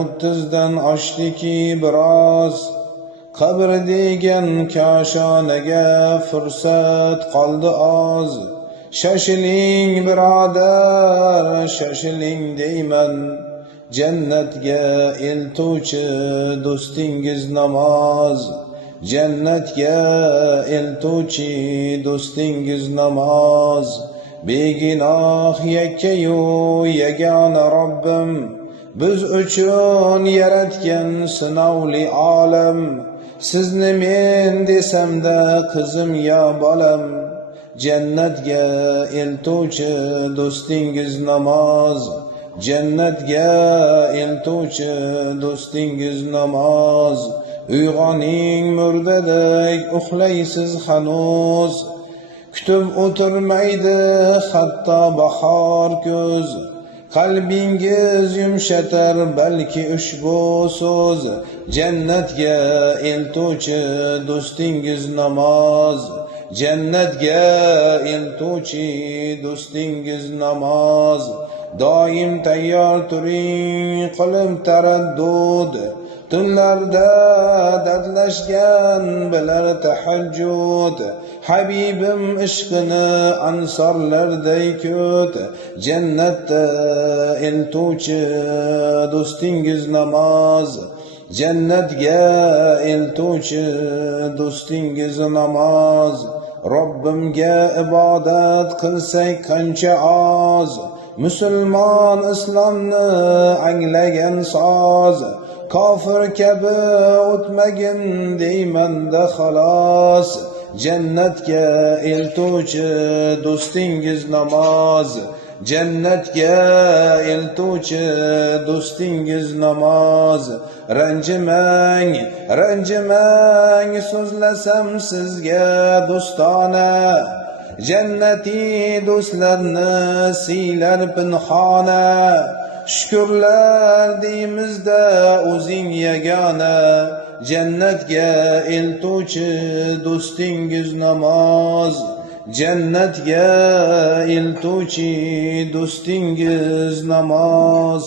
o'ttizdan oshdiki biroz, qabr degan koshonaga fursat qoldi oz. Shoshiling birodar, shoshiling deyman, jannatga eltuvchi do'stingiz namoz. Jannatga eltuvchi do'stingiz namoz. Begunoh yakkayu yagona Robbim, biz uchun yaratgan sinovli olam. Sizni men desamda qizim yo bolam, jannatga eltuvchi do'stingiz namoz. Jannatga eltuvchi do'stingiz namoz. Uyg'oning murdadek uxlaysiz hanuz, kutib o'tirmaydi hatto bahor kuz. Qalbingiz yumshatar balki ushbu so'z, jannatga eltuvchi do'stingiz namoz. Jannatga eltuvchi do'stingiz namoz. Doim tayyor turing, qilib taraddud, tunlarda dardlashgan bilar tahajjud. Habibim ishqini ansorlarday kut, jannatda eltuvchi do'stingiz namoz. Jannatga eltuvchi do'stingiz namoz. Robbimga ibodat qilsak qancha oz, musulmon islomni anglagan soz. Kofir kabi o'tmagin deymanda xolos, jannatga eltuvchi do'stingiz namoz. Jannatga eltuvchi do'stingiz namoz. Ranjimang, ranjimang, so'zlasam sizga do'stona, jannatiy do'stlarni siylar pinhona. Shukrlar deymizda o'zing yagona, jannatga eltuvchi do'stingiz namoz. Jannatga eltuvchi do'stingiz namoz.